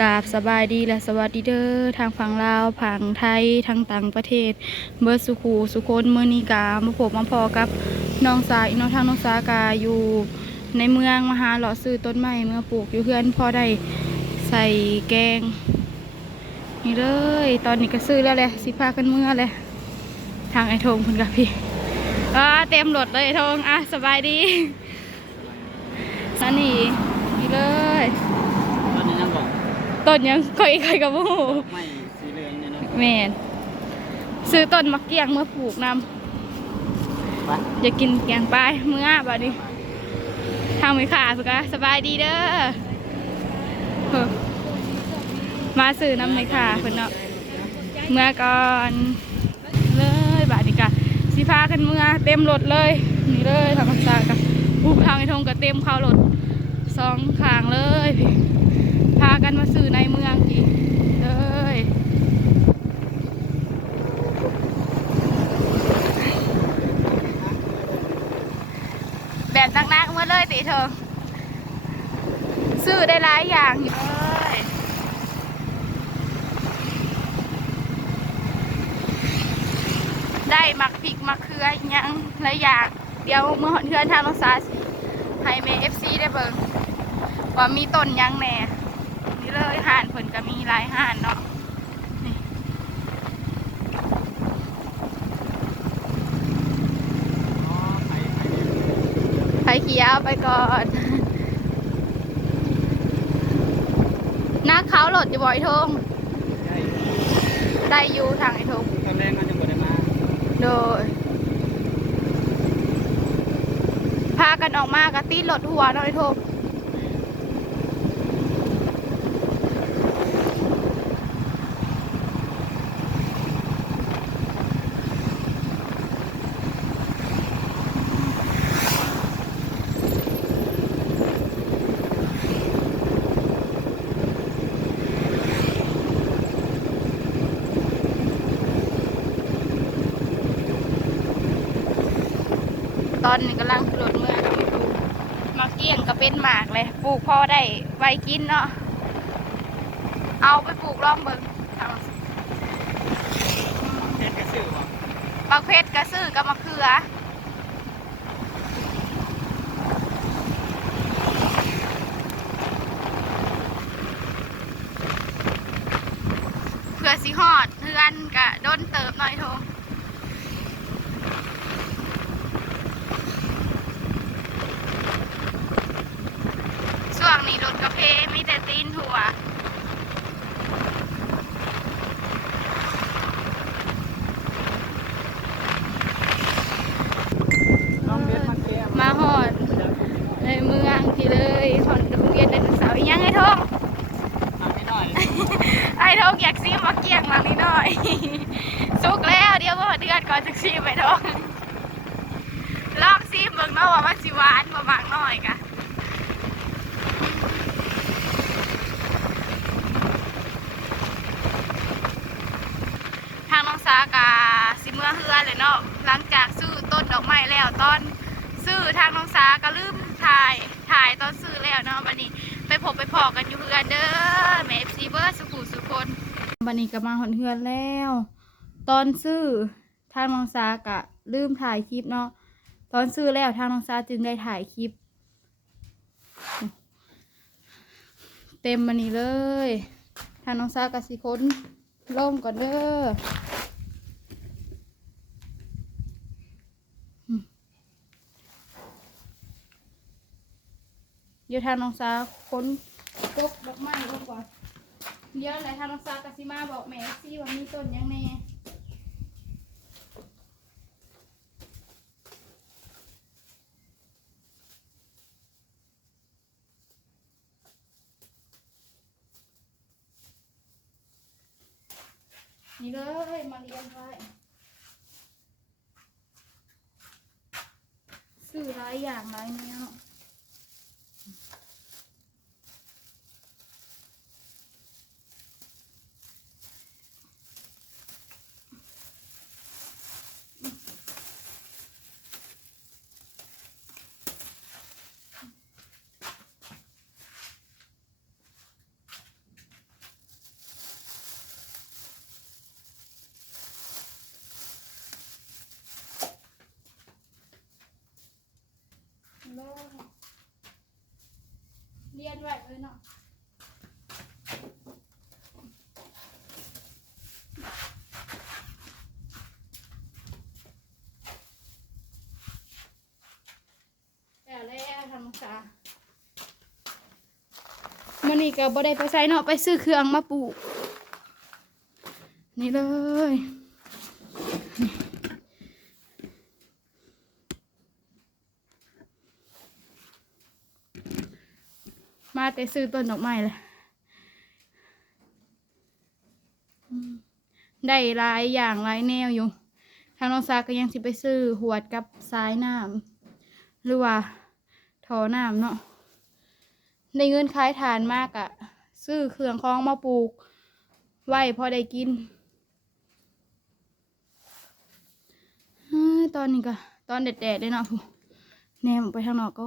กราบสบายดีและสวัสดีเด้อทางฝั่งลาวผังไทยทางต่างประเทศ เบิร์สุขูสุคนเมื่อนีกามาพบมาพอกับน้องสาวอีน้องทางน้องสากาอยู่ในเมืองมหาเลาะซื้อต้นไม้เมื่อปลูกอยู่เพื่อนพอได้ใส่แกง นี่เลยตอนนี้ก็ซื้อแล้วแหละสิพากันเมื่อเลยทางไอ้ทงคุณกับพี่อ่าเต็มรถเลยไอทงอะสบายดีสันนี่นี่เลย ตอนนี้ยังบอก ต้นยังค่อยค่อยกับหมูไม่สีเหลืองเนี่ยเนาะแม่นซื้อต้นมะเกียงเมื่อปลูกนไปำอยากกินแกงปลายเมื่อบัดนี้ทางไม่ขาดสุกะสบายดีเด้อเฮ้อมาซื้อน้ำไม่ขาเพิ่นเนาะเมื่อก่อนเลยบาดนี้กะสิพากันเมื่อเต็มรถเลยนี่เลยทางภาษากันผู้ทางไอ้ทงก็เต็มเข้ารถสองข้างเลยพี่ พากันมาซื้อในเมืองอีกเลยแบบนักๆเมื่อเลยติเธอซื้อได้หลายอย่างเลยได้มักพริกมักเขืออิหยังหลายอย่าง เดี๋ยวเมื่อเทือนทางน้องซาสิให้เมเอฟซีได้เบิ่งว่ามีต้นยังแน่ เลยห่านเพิ่นก็มีหลายห่านเนาะนี่ไผ่เขียวไปก่อนหน้าเขาหลดอยู่บ่อยทงใช่ได้อยู่ทางไอ้ทงตอนแรกมันจะบ่ได้มาโดยพากันออกมากะตีรถหัวหน่อยโทม อนนี้กำลังรถเมื่อที่ปลูกมาเกี้ยงก็เป็นหมากเลย ปลูกพอได้ไว้กินเนาะ เอาไปปลูกลองเบิ่งเอาเฮ็ดกระสือมะเพชรกระซื้อกับมะเขือเพื่อสิฮอดเพื่อนกะโดนเติบหน่อยทช่วงนี้รถกระเพมีแต่ตีนหัว น้องเบสมาแก้ม มาหอดในเมืองที่เลยหอดโรงเรียนไดโนเสาร์ อีหยังไอ้ทงทำให้หน่อยไอ้ทงอยากซีมาเกี่ยงมานิดหน่อยสุกแล้วเดี๋ยวว่าเดือนก่อนจะซีไปทงลองซีเบิ่งเนาะว่ามันสิหวานบ่มากน้อยกะทางน้องสากาสิเมื่อเฮือเลยเนาะหลังจากซื้อต้นดอกไม้แล้วตอนซื้อทางน้องสาก็ลืมถ่ายถ่ายตอนซื้อแล้วเนาะบันนี้ ไปพบไปพอกันอยู่เพื่อนเด้อแม่เอฟซีเบอร์สุขุสุคนบันนี้ก็มาหอนเฮือนแล้ว ตอนซื้อทางน้องสากะลืมถ่ายคลิปเนาะตอนซื้อแล้วทางน้องสาจึงได้ถ่ายคลิป เต็มมันนี้เลย ทางน้องสากะสิค้นล่มก่อนเด้อ เดี๋ยวทางน้องสาวค้นกบดอกไม้ลงก่อนเดี๋ยวอะไรทางน้องสาวกสิมาบอกแม่ซี่ว่ามีต้นยังแน่นี่เลยมาเรียงไว้ซื้อหลายอย่างหลายแนว แล้ามันนี่ก็บ่ได้ไปใส่เนาะไปซื้อเครื่องมาปลูก นี่เลยมาแต่ซื้อต้นดอกไม้เลยได้หลายอย่างหลายแนวอยู่ ทางน้องซาก็ยังสิไปซื้อหวดกับสายน้ำหรือว่า ถอน้ำเนาะได้เงินขายฐานมากอะซื้อเครื่องคล้องมาปลูก ไว้พอได้กินตอนนี้ก็ ตอนแดดๆเลยเนาะผู้แนมออกไปทางนอกก็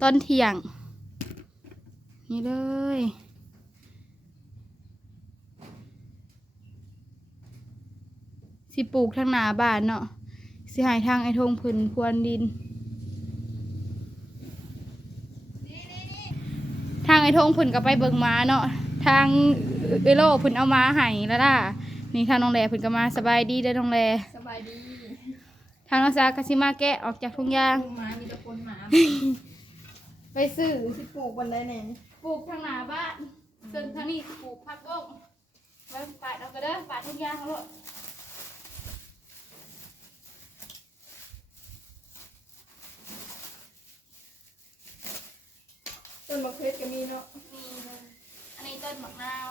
ตอนเที่ยง นี่เลยสิปลูกทางหนาบ้านเนาะสิหายทางไอ้ทงผืนพรวนดิน ทางไอ้ทงผืนก็ไปเบิ่งม้าเนาะทางเอโลผืนเอาม้าให้แล้วล่ะนี่ทางน้องแลผืนก็มาสบายดีเด้อน้องแลสบายดีทางน้องซากสิมาแกะออกจากทุ่งยางหมามีแตะคนหมาไปซื้อสิปลูกบันไดแหน่ปลูกทางหน้าบ้านส่วนทางนี้ปลูกผักบ้งไว้ปาดเอาก็ได้อปาดทุกอย่างเอาลูก ต้นมะเขือก็มีเนาะนี่เลยอันนี้ต้นมะนาว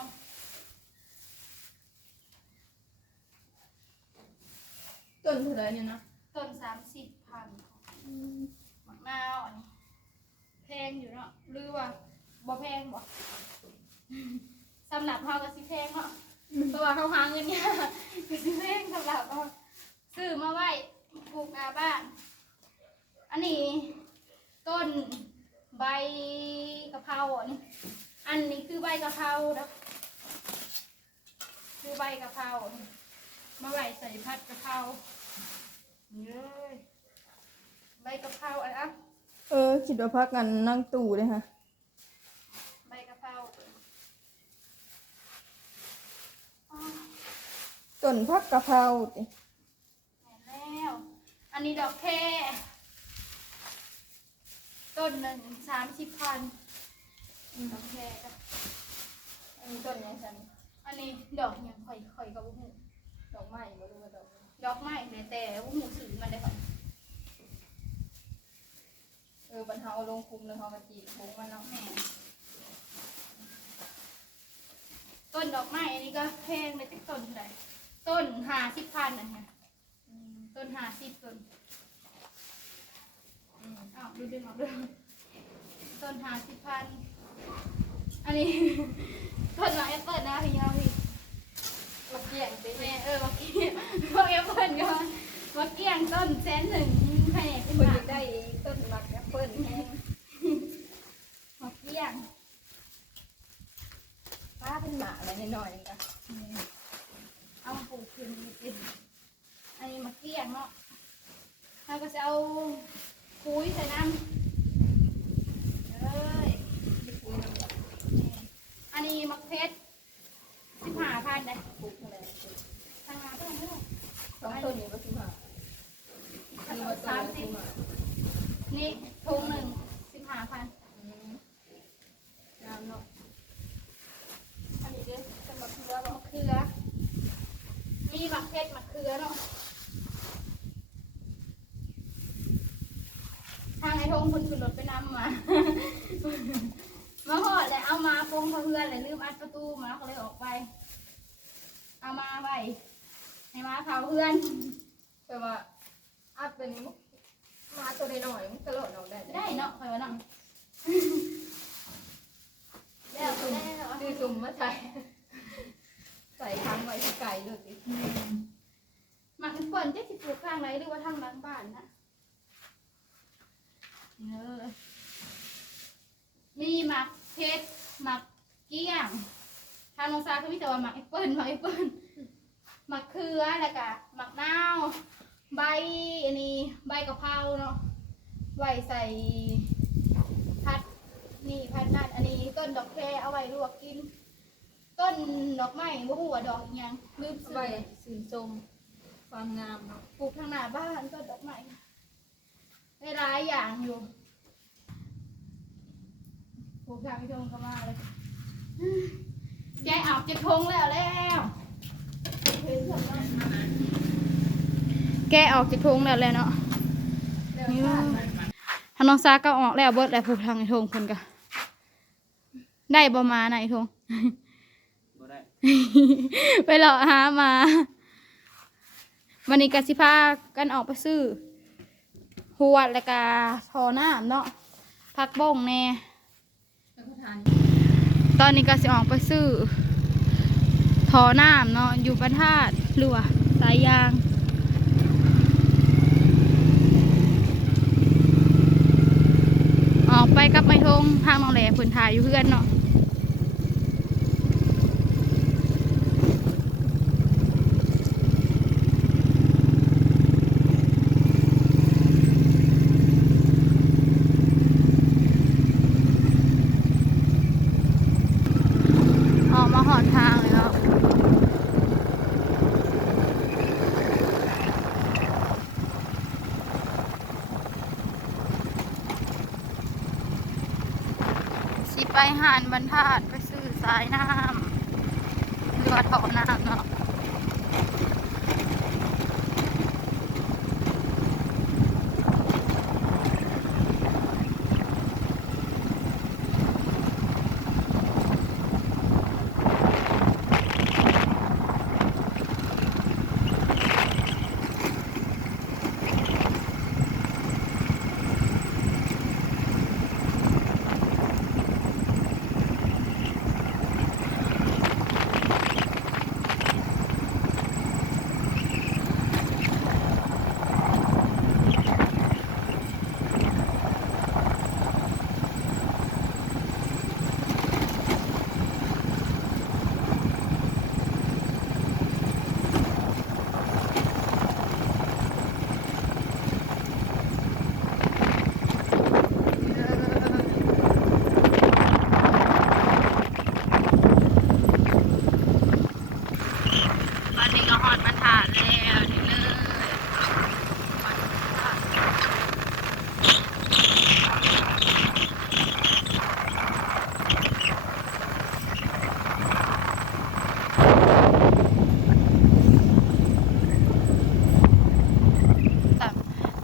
ต้นเท่าไหรเนี่ยนะต้นสามสิบพันมะนาวอันนี้แพงอยู่เนาะหรือว่าบ่แพงบ่สำหรับเฮาก็สิแพงเนาะเพราะว่าเขาหาเงินเนี่ยากก็สิแพงสำหรับเฮาซื้อมาไว้ปลูกหน้าบ้าน อันนี้ต้น ใบกะเพราอันนี้อันนี้คือใบกะเพรานะคือใบกะเพรามาไว้ใส่ผัดกะเพรานี่เลยใบกะเพราอันอะเออคิดว่าพักกันนั่งตู่เลยฮะใบกะเพราอ้าวต้นพักกะเพราติแม่นแล้ว อันนี้ดอกแค่ ต้นหนึ่งสามสิบพันดอกแค่จ้ะอันนี้ต้นยังฉันอันนี้ดอกยังค่อยค่อยกับบุ้งดอกไม้บ่รู้ว่าดอกดอกไม้แต่แต่บุ้งสื่อมันได้ค่ะเออบรรเทาเอาลงคุมเลยเขามาจีบปลูกมันเนาะแม่ต้นดอกไม้อันนี้ก็แพงเลยที่ต้นเท่าไหร่ต้นห้าสิบพันนะฮะต้นห้าสิบต้น อ้าวดูดึงออกด้วยต้นหาสิบพัน อันนี้ ต้นไม้แอปเปิลนะพี่ยาวพี่มะเกี้ยงติแม่เออมื่อกี้พวกแอปเปิลก็มื่อกี้ยงต้นแสนหนึ่งแพงขึ้นคนมาอยากได้ต้นมักแอปเปิ้ลแห้งเมื่อกี้ยงป้าเป็นหมาอะไรหน่อยๆนึงจ้ะเอามาปลูกขึ้นนิดเดียวอันนี้มื่อกี้ยงเนาะเราก็จะเอา คุยใส่น้ำเลยปลูกน้ำยอันนี้มะเพชรสิบห้าพันเลยปลูกเท่าไหร่ทางาเพื่อนเพื่อนสองต้นนี้ก็สิบห้าอันนี้ว่าต้นละสิบนี่ทุงหนึ่งสิบห้าพันอืมงามเนาะอันนี้เด้อเป็นมะเขือมะเขือมีมะเพชรมะเขือเนาะทางไอ้ทง คนขึ้นรถไปนำมา มาหอดเลยเอามาปงเพื่อนเลยลืมอัดประตูมาก็เลยออกไป เอามาไว้ให้มาเผาเพื่อนแต่ว่าอัดเป็นหมาตัวน้อยๆมันกระโดดออกได้ได้เนาะคอยว่าเนาะแล้วแล้วซื้อซุ่มมาใส่ใส่ค้างไว้ที่ไก่ด้วยสิหมักเปิ่นจะสิปลูกข้างไรหรือว่าทางหลังบ้านนะ เออมีหมักเพชรหมักเกี้ยง ทางลงซาก็มีแต่ว่าหมักแอปเปิ้ลหมักแอปเปิ้ลหมักเขือแล้วก็หมักนาวใบอันนี้ใบกะเพราเนาะใบไว้ใส่พัดนี่พัดนั่นอันนี้ต้นดอกแคเอาไว้ลวกกิน ต้นดอกไม้บ่ฮู้ว่าดอกอิหยังลืมเอาซื้อไว้สื่นชมความงามเนาะปลูกทางหน้าบ้านต้นดอกไม้ได้หลายอย่างอยู่ปลูกทางพิทงก็มาเลยแกออกจะทงแล้วแล้วแกออกจากทงแล้วแหละเนาะนี่ว่าทางน้องซาก็ออกแล้วเบิดแล้วผูกทางไอ้ทงคนก็ได้บ่มาไหนะไอ้ทงบ่ได้ไปหลอกหามาวันนี้กสิพากันออกไปซื้อ หวดแล้วก็ทอน้ำเนาะพักบ้งแน่ตอนนี้ก็สิออกไปซื้อทอน้ำเนาะอยู่บรรทัดหรือว่าสายยางออกไปกับไม้ทงทางน้องแหล่พื้นถ่ายอยู่เพื่อนเนาะออกมาหอดทางเลยเนาะสิไป หานบรรทัดไปซื้อสายน้ำเรือว่าถอน้ำเนาะ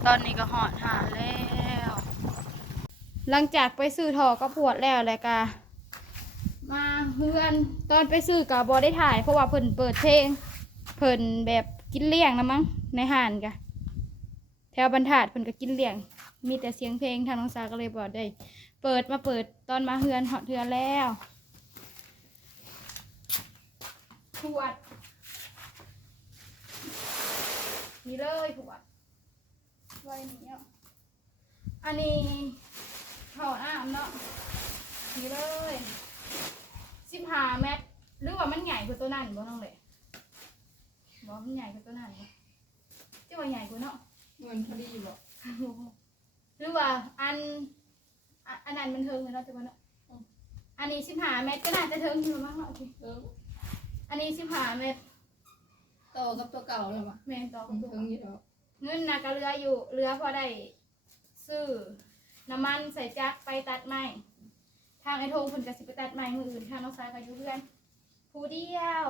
ตอนนี้ก็หอดหาแล้ว หลังจากไปซื้อทอก็ปวดแล้วแหละกะมาเพื่อนตอนไปซื้อกับบอได้ถ่าย เพราะว่าเพิ่นเปิดเพลงเพิ่นแบบกินเลี้ยงนะมั้งในห้านกะแถวบรรทัดเพิ่นก็กินเลี้ยง มีแต่เสียงเพลงทางน้องสาก็เลยบอกได้ เปิดมาเปิดตอนมาเฮือนหอดเฮือนแล้วขวดนี่เลยขวด ไว้นี่เนาะอันนี้ถอดอ้ามเนาะนี่เลยสิบห้าเมตรหรือว่ามันใหญ่กว่าตัวนั้นบ่น้องเลยบอกมันใหญ่กว่าตัวนั้นบ่จะว่าใหญ่กว่าเนาะเงินพอดีบอกหรือว่าอันอันอันนั้นมันเทิงเลยเนาะแต่ว่าเนาะอันนี้สิบห้าเมตรก็น่าจะเทิงอยู่มั้งเนาะโอเคอันนี้สิบห้าเมตรโตกับตัวเก่าแล้วปะแม่นต่อถึงถึงอยู่แล้ว เงินนะก็เหลืออยู่เหลือพอได้ซื้อน้ำมันใส่จักรไปตัดไม้ทางไอ้โทงคนกับสิไปตัดไม้มืออื่นทางน้องสายก็อยู่เพื่อนผู้เดียว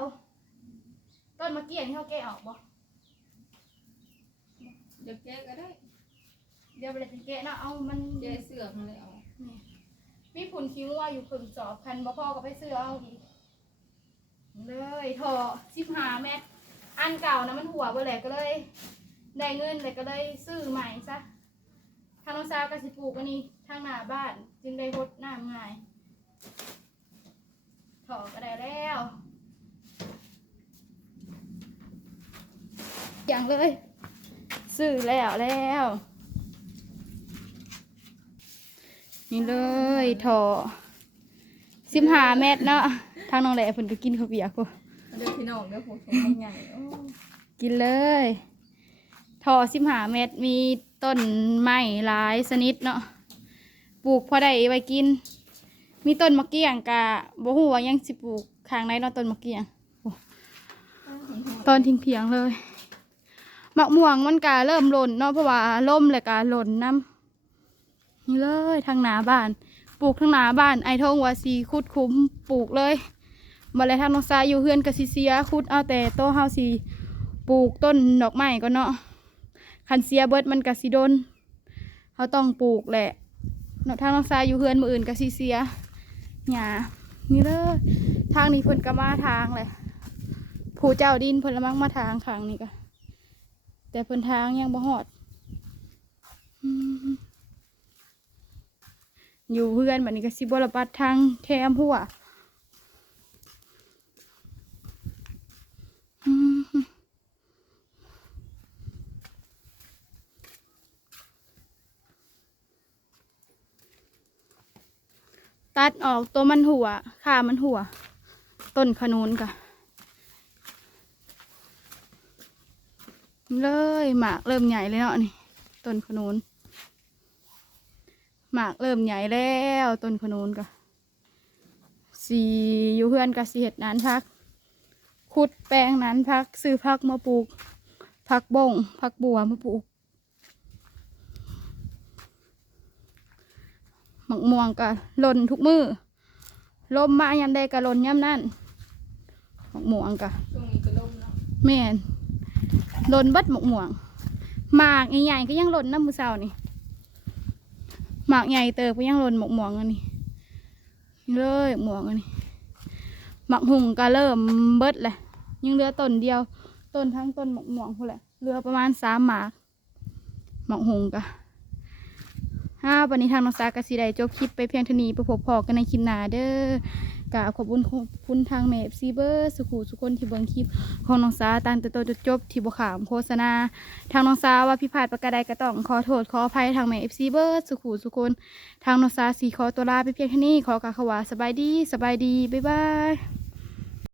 ต้นมะเกี้ยนที่เขาแกะออกบ่เดี๋ยวแกะก็ได้ เดี๋ยวไปเลยแกะเนาะเอามันแกะเสือกมาเลยเอานี่มีผุนคิ้วว่าอยู่ผึ่งจอบพันบ่พ่อก็ไปซื้อเอาอีกเลยทอสิบหาเม็ดอันเก่านะมันหัวไปเลยก็เลย ได้เงินเลยก็เลยซื้อใหม่ซะทางน้องสาวก็สิปลูกอันนี้ทางหน้าบ้าน จึงได้รดน้ำง่ายถอก็ได้แล้วอย่างเลยซื้อแล้วแล้วนี่เลยถอสิบหาเม็ดเนาะทางน้องแหล่เพิ่นก็กินข้าวเปียกกูเดี๋ยวพี่น้องเดี๋ยวผมทำใหญ่โอ้กินเลย ถอสิบหาเม็ดมีต้นไม้หลายชนิดเนาะปลูกพอได้ไว้กิน มีต้นมะเกี้ยงกะบ่ฮู้ว่ายังสิปลูกข้างในเนาะต้นมะเกี้ยงต้นทิ้งเพียงเลยมะม่วงมันกะเริ่มหล่นเนาะเพราะว่าล่มเลยกะหล่นน้ำนี่เลยทางหนาบ้าน ปลูกทางหนาบ้าน ไอทงว่าสีคุดคุ้มปลูกเลยมาเลยทางน้องซายอยู่เฮือนกะสิเสียคุดเอาแต่โตเฮาสีปลูกต้นดอกไม้ก็เนาะ คันเสียเบิดมันกะสิโดนเขาต้องปลูกแหละนาะทางน้องซายอยู่เฮือนมืออื่นกะสิเสียหญ้านี่เลยทางนี้เพิ่นก็มาทางเลยผู้เจ้าดินเพิ่นละมังมาทางข้างนี้ก็แต่เพิ่นทางยังบ่ฮอดอยู่เพื่อนแบบนี้ก็สิบรปัดทางแทมหัว ตัดออกตัวมันหัวขามันหัว ต้นขนุนกะเลยหมากเริ่มใหญ่เลยเนาะนี่ต้นขนุนหมากเริ่มใหญ่แล้วต้นขนุนก็สีอยู่เพื่อนกับสีเห็ดนั้นพักขุดแปลงนั้นพักซื้อพักมาปลูกพักบงพักบัวมาปลูก หมักม่วงก็หล่นทุกมือลมมายามใดก็หล่นยามนั่นหมักม่วงก็ช่วงนี้ก็ลมเนาะแม่นหล่นเบัดหมักม่วงหมากใหญ่ๆก็ยังหล่นน้ำมือเสานี่หมากใหญ่เติบก็ยังหล่นหมกหมวงอันนี้เลยหมวงอันนี้หมักหุงก็เริ่มเบิดแหละยังเหลือต้นเดียว ต้นทั้งต้นหมกหมวงพอแหละเหลือประมาณสามหมากหมักหุงกะฮ่าวันนี้ทางน้องสากสิได้จบคลิปไปเพียงเท่านี้ไปพบพอกันในคลิปหน้าเด้อกะขอบคุณขอบคุณทางเมฟซีเบอร์สุขุสุคนที่เบิ่งคลิปของน้องสาตามแต่ตัวจนจบที่บุขามโฆษณา ทางน้องสาว่าพิพาทประการใดก็ต้องขอโทษขออภัยทางแม่เอฟซีเบอร์สุขุสุคนทางน้องสาสีขอตัวลาไปเพียงแค่นี้ขอกาวคำว่าสบายดีสบายดีบ๊ายบาย